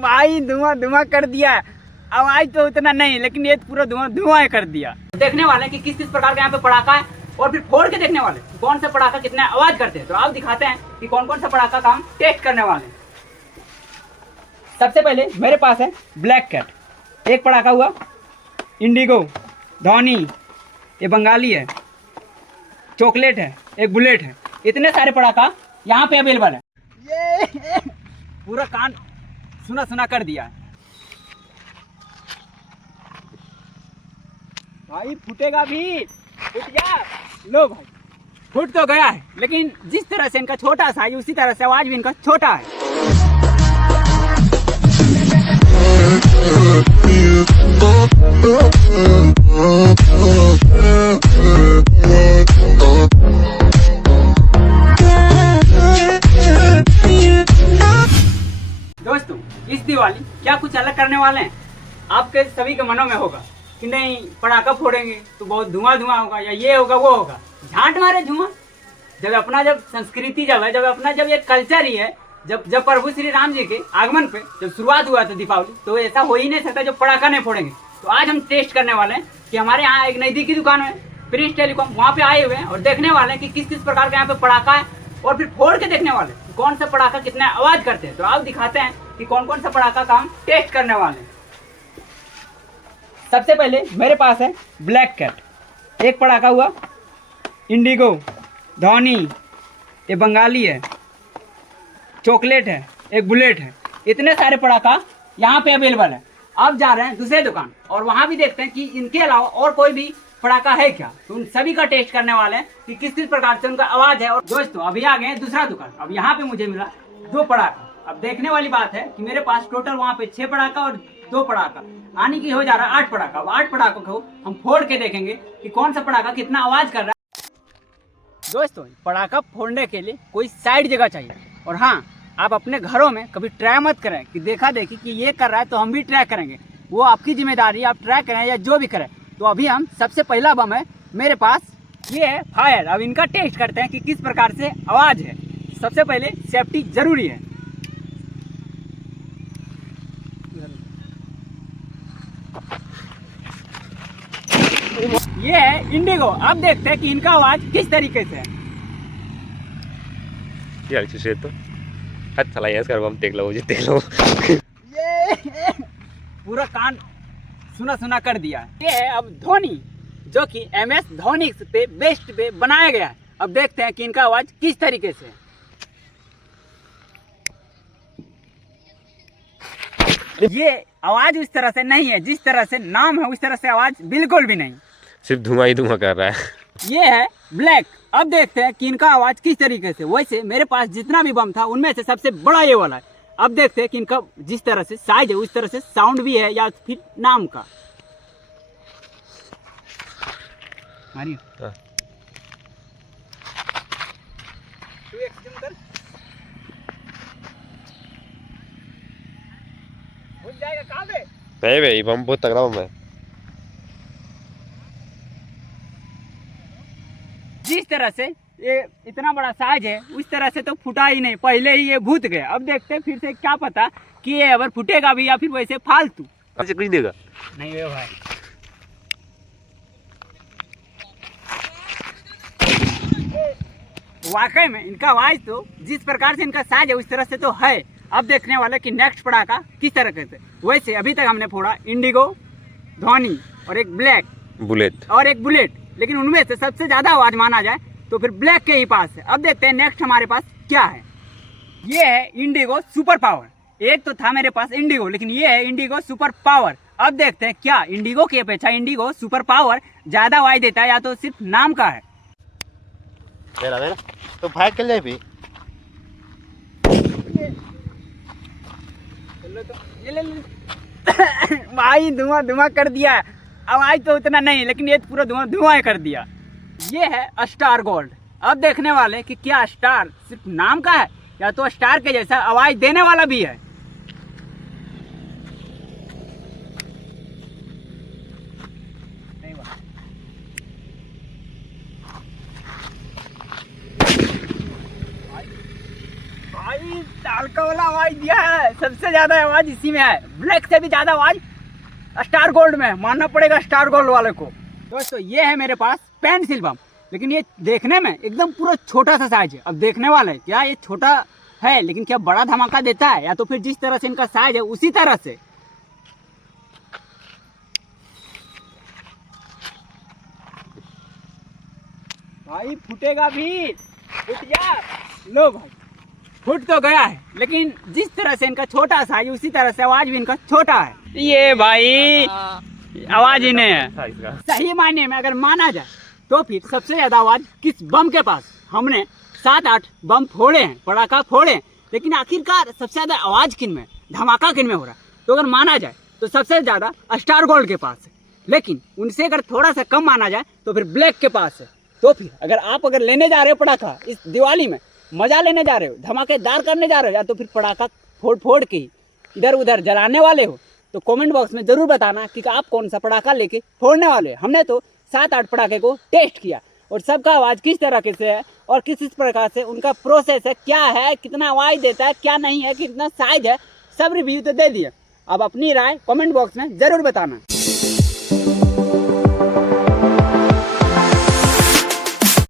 भाई धुआं धुआं कर दिया। आवाज तो उतना नहीं, लेकिन ये पूरा धुआं धुआं कर दिया। देखने वाले कि किस किस प्रकार का यहाँ पे पटाखा है, और फिर फोड़ के देखने वाले कौन सा पटाखा कितना आवाज करते हैं। तो आप दिखाते हैं कि कौन कौन सा पटाखा का हम टेस्ट करने वाले हैं। सबसे पहले मेरे पास है ब्लैक कैट, एक पटाखा हुआ। इंडिगो, धोनी, ये बंगाली है, चॉकलेट है, एक बुलेट है। इतने सारे पटाखा यहाँ पे अवेलेबल है। ये पूरा कान सुना सुना कर दिया है। भाई फूटेगा भी, फूट गया। लो भाई, फूट तो गया है, लेकिन जिस तरह से इनका छोटा सा है उसी तरह से आवाज भी इनका छोटा है। दोस्तों, इस दिवाली क्या कुछ अलग करने वाले हैं। आपके सभी के मनों में होगा कि नहीं पटाखा फोड़ेंगे तो बहुत धुआं धुआं होगा, या ये होगा वो होगा। झांट मारे धुआं। जब संस्कृति जब ये कल्चर ही है, जब प्रभु श्री राम जी के आगमन पे जब शुरुआत हुआ था दीपावली, तो ऐसा हो ही नहीं सकता जब पटाखा नहीं फोड़ेंगे। तो आज हम टेस्ट करने वाले हैं कि हमारे यहाँ एक नजदीकी दुकान है प्रिंस टेलीकॉम, वहाँ पे आए हुए हैं और देखने वाले हैं कि किस किस प्रकार का यहाँ पे पटाखा है, और फिर फोड़ के देखने वाले हैं कौन सा पटाखा कितना आवाज करते हैं। तो आप दिखाते हैं कि कौन कौन सा पटाखा का हम टेस्ट करने वाले हैं। सबसे पहले मेरे पास है ब्लैक कैट, एक पटाखा हुआ। इंडिगो, धोनी, ये बंगाली है, चॉकलेट है, एक बुलेट है। इतने सारे पटाखा यहाँ पे अवेलेबल है। अब जा रहे हैं दूसरे दुकान और वहाँ भी देखते हैं कि इनके अलावा और कोई भी पटाखा है क्या। तो उन सभी का टेस्ट करने वाले हैं कि किस किस प्रकार से उनका आवाज है। और दोस्तों, अभी आ गए हैं दूसरा दुकान। अब यहाँ पे मुझे मिला 2 पटाखा। अब देखने वाली बात है कि मेरे पास टोटल वहाँ पे 6 पटाखा और 2 पटाखा, आने की हो जा रहा है 8 पटाखा। अब 8 पटाखों को हम फोड़ के देखेंगे कि कौन सा पटाखा कितना आवाज कर रहा है। दोस्तों, पटाखा फोड़ने के लिए कोई साइड जगह चाहिए। और हाँ, आप अपने घरों में कभी ट्राई मत करें कि देखा देखी कि ये कर रहा है तो हम भी ट्राई करेंगे। वो आपकी जिम्मेदारी, आप ट्राई करें या जो भी करें। तो अभी हम सबसे पहला बम है मेरे पास, ये है फायर। अब इनका टेस्ट करते हैं कि किस प्रकार से आवाज है। सबसे पहले सेफ्टी जरूरी है। ये है इंडिगो। अब देखते हैं कि इनका आवाज किस तरीके से है। ये पूरा कान सुना सुना कर दिया। ये है अब धोनी, जो कि MS धोनी पे बेस्ट पे बनाया गया है। अब देखते हैं कि इनका आवाज किस तरीके से है। ये आवाज उस तरह से नहीं है, जिस तरह से नाम है उस तरह से आवाज बिल्कुल भी नहीं, सिर्फ धुआं ही धुआं कर रहा है। ये है ब्लैक। अब देखते हैं कि इनका आवाज किस तरीके से। वैसे मेरे पास जितना भी बम था उनमें से सबसे बड़ा ये वाला है। अब देखते हैं कि इनका जिस तरह से साइज है उस तरह से साउंड भी है या फिर नाम का। जाएगा कहाँ पे? भाई बम बहुत तगड़ा बम है। जिस तरह से ये इतना बड़ा साइज है उस तरह से तो फूटा ही नहीं, पहले ही ये भूत गए। अब देखते हैं फिर से, क्या पता कि ये अगर फूटेगा भी या फिर वैसे फालतू। अच्छा कुछ देगा नहीं वे भाई। वाकई में इनका आवाज तो जिस प्रकार से इनका साइज है उस तरह से तो है। अब देखने वाले कि नेक्स्ट पटाखा किस तरह से। वैसे अभी तक हमने फोड़ा इंडिगो, धोनी और एक ब्लैक बुलेट, लेकिन उनमें से सबसे ज्यादा आवाज माना जाए तो फिर ब्लैक के ही पास है। अब देखते हैं नेक्स्ट हमारे पास क्या है। ये है इंडिगो सुपर पावर। एक तो था मेरे पास इंडिगो, लेकिन ये है इंडिगो सुपर पावर। अब देखते हैं क्या इंडिगो की अपेक्षा इंडिगो सुपर पावर ज्यादा आवाज देता है या तो सिर्फ नाम का है। मेरा तो फाइट कर जाए भी। भाई धुआं धुआं कर दिया। आवाज तो उतना नहीं, लेकिन ये पूरा धुआं धुआं कर दिया। ये है स्टार गोल्ड। अब देखने वाले कि क्या स्टार सिर्फ नाम का है या तो स्टार के जैसा आवाज देने वाला भी है। भाई तालका वाला आवाज दिया है, सबसे ज्यादा आवाज इसी में है। ब्लैक से भी ज्यादा आवाज स्टार गोल्ड में, मानना पड़ेगा स्टार गोल्ड वाले को। दोस्तों ये है मेरे पास पेंसिल बम, लेकिन ये देखने में एकदम पूरा छोटा सा साइज है। अब देखने वाले क्या ये छोटा है, लेकिन क्या बड़ा धमाका देता है, या तो फिर जिस तरह से इनका साइज है उसी तरह से। भाई फूटेगा भी, फूट जा। लो भाई फूट तो गया है, लेकिन जिस तरह से इनका छोटा साइज उसी तरह से आवाज भी इनका छोटा है। ये भाई आवाज ही नहीं है। सही मायने में अगर माना जाए तो फिर सबसे ज्यादा आवाज किस बम के पास? हमने 7-8 बम फोड़े हैं, पटाखा फोड़े हैं, लेकिन आखिरकार सबसे ज्यादा आवाज किन में, धमाका किन में हो रहा है? तो अगर माना जाए तो सबसे ज्यादा स्टार गोल्ड के पास है, लेकिन उनसे अगर थोड़ा सा कम माना जाए तो फिर ब्लैक के पास है। तो फिर अगर लेने जा रहे हो पटाखा इस दिवाली में, मजा लेने जा रहे हो, धमाकेदार करने जा रहे हो, या तो फिर पटाखा फोड़ के इधर उधर जलाने वाले हो, तो कमेंट बॉक्स में जरूर बताना कि आप कौन सा पटाखा लेके फोड़ने वाले हो। हमने तो 7-8 पटाखे को टेस्ट किया और सबका आवाज़ किस तरह से है और किस प्रकार से उनका प्रोसेस है, क्या है, कितना आवाज़ देता है, क्या नहीं है, कितना साइज है, सब रिव्यू तो दे दिया। अब अपनी राय कमेंट बॉक्स में ज़रूर बताना।